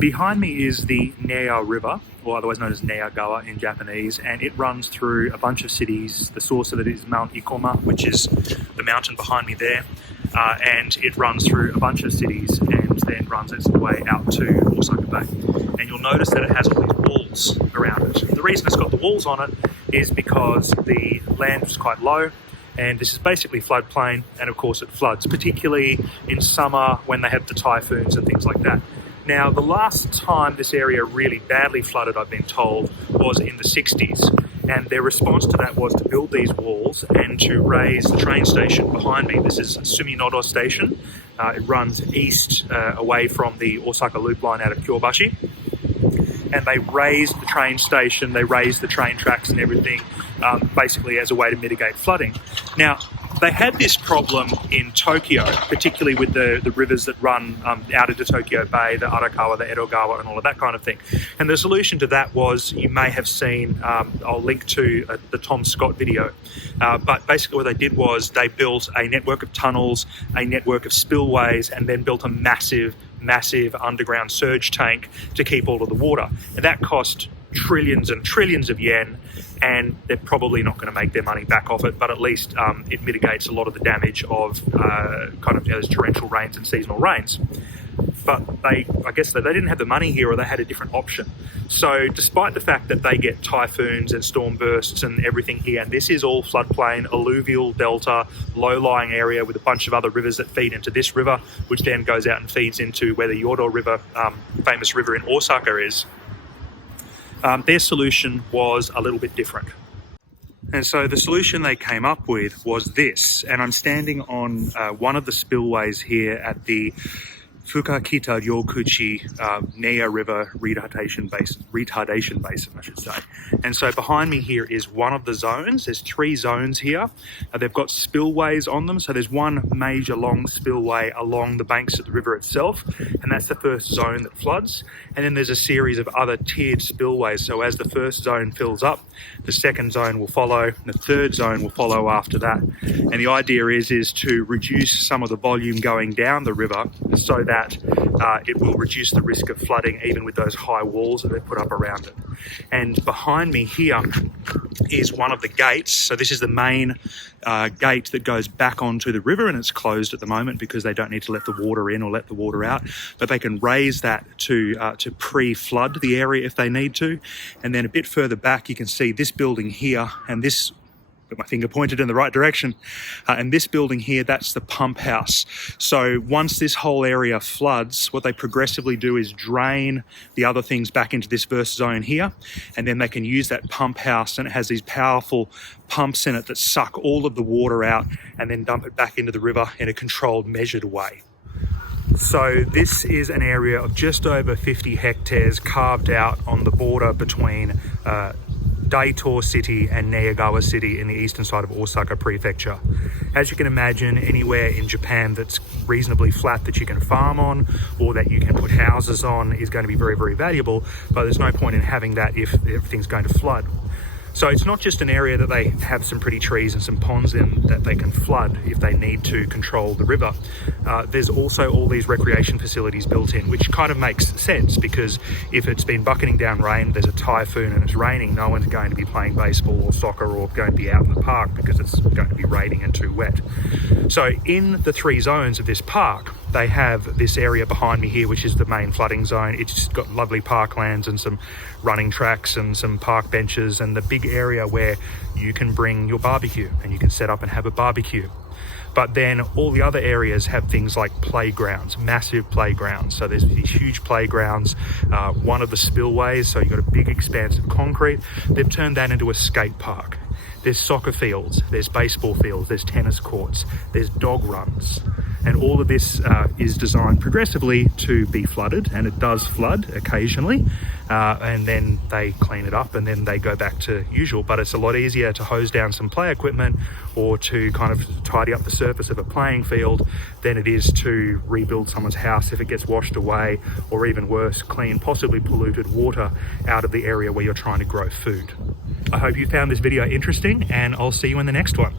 Behind me is the Neya River, or otherwise known as Neyagawa in Japanese, and it runs through a bunch of cities. The source of it is Mount Ikoma, which is the mountain behind me there, and it runs through a bunch of cities and then runs its way out to Osaka Bay. And you'll notice that it has all these walls around it. The reason it's got the walls on it is because the land was quite low, and this is basically floodplain, and of course it floods, particularly in summer when they have the typhoons and things like that. Now, the last time this area really badly flooded, I've been told, was in the 60s. And their response to that was to build these walls and to raise the train station behind me. This is Suminodo Station. It runs east away from the Osaka Loop line out of Kyobashi. And they raised the train station, they raised the train tracks and everything, basically as a way to mitigate flooding. Now, they had this problem in Tokyo, particularly with the rivers that run out into Tokyo Bay, the Arakawa, the Edogawa, and all of that kind of thing. And the solution to that was, you may have seen, I'll link to the Tom Scott video, but basically what they did was they built a network of tunnels, a network of spillways, and then built a massive underground surge tank to keep all of the water. And that cost trillions and trillions of yen, and they're probably not going to make their money back off it, but at least it mitigates a lot of the damage of those torrential rains and seasonal rains. But I guess they didn't have the money here, or they had a different option. So despite the fact that they get typhoons and storm bursts and everything here, and this is all floodplain, alluvial delta, low-lying area with a bunch of other rivers that feed into this river, which then goes out and feeds into where the Yodo River, famous river in Osaka, is. Their solution was a little bit different. And so the solution they came up with was this, and I'm standing on one of the spillways here at the Fukakita Ryokuchi Neya River retardation basin, I should say. And so behind me here is one of the zones. There's 3 zones here. They've got spillways on them. So there's one major long spillway along the banks of the river itself, and that's the first zone that floods. And then there's a series of other tiered spillways. So as the first zone fills up, the second zone will follow, and the third zone will follow after that. And the idea is to reduce some of the volume going down the river so that it will reduce the risk of flooding, even with those high walls that they put up around it. And behind me here is one of the gates. So this is the main gate that goes back onto the river, and it's closed at the moment because they don't need to let the water in or let the water out, but they can raise that to pre-flood the area if they need to. And then a bit further back you can see this building here, and this, got my finger pointed in the right direction, and this building here, that's the pump house. So once this whole area floods, what they progressively do is drain the other things back into this first zone here, and then they can use that pump house, and it has these powerful pumps in it that suck all of the water out and then dump it back into the river in a controlled, measured way. So this is an area of just over 50 hectares carved out on the border between Daito City and Neyagawa City in the eastern side of Osaka Prefecture. As you can imagine, anywhere in Japan that's reasonably flat that you can farm on or that you can put houses on is going to be very, very valuable, but there's no point in having that if everything's going to flood. So it's not just an area that they have some pretty trees and some ponds in that they can flood if they need to control the river. There's also all these recreation facilities built in, which kind of makes sense, because if it's been bucketing down rain, there's a typhoon and it's raining, no one's going to be playing baseball or soccer or going to be out in the park because it's going to be raining and too wet. So in the 3 zones of this park, they have this area behind me here, which is the main flooding zone. It's got lovely parklands and some running tracks and some park benches, and the big area where you can bring your barbecue and you can set up and have a barbecue. But then all the other areas have things like playgrounds, massive playgrounds. So there's these huge playgrounds, one of the spillways, so you've got a big expanse of concrete. They've turned that into a skate park. There's soccer fields, there's baseball fields, there's tennis courts, there's dog runs. And all of this is designed progressively to be flooded, and it does flood occasionally, and then they clean it up and then they go back to usual. But it's a lot easier to hose down some play equipment or to kind of tidy up the surface of a playing field than it is to rebuild someone's house if it gets washed away, or even worse, clean possibly polluted water out of the area where you're trying to grow food. I hope you found this video interesting, and I'll see you in the next one.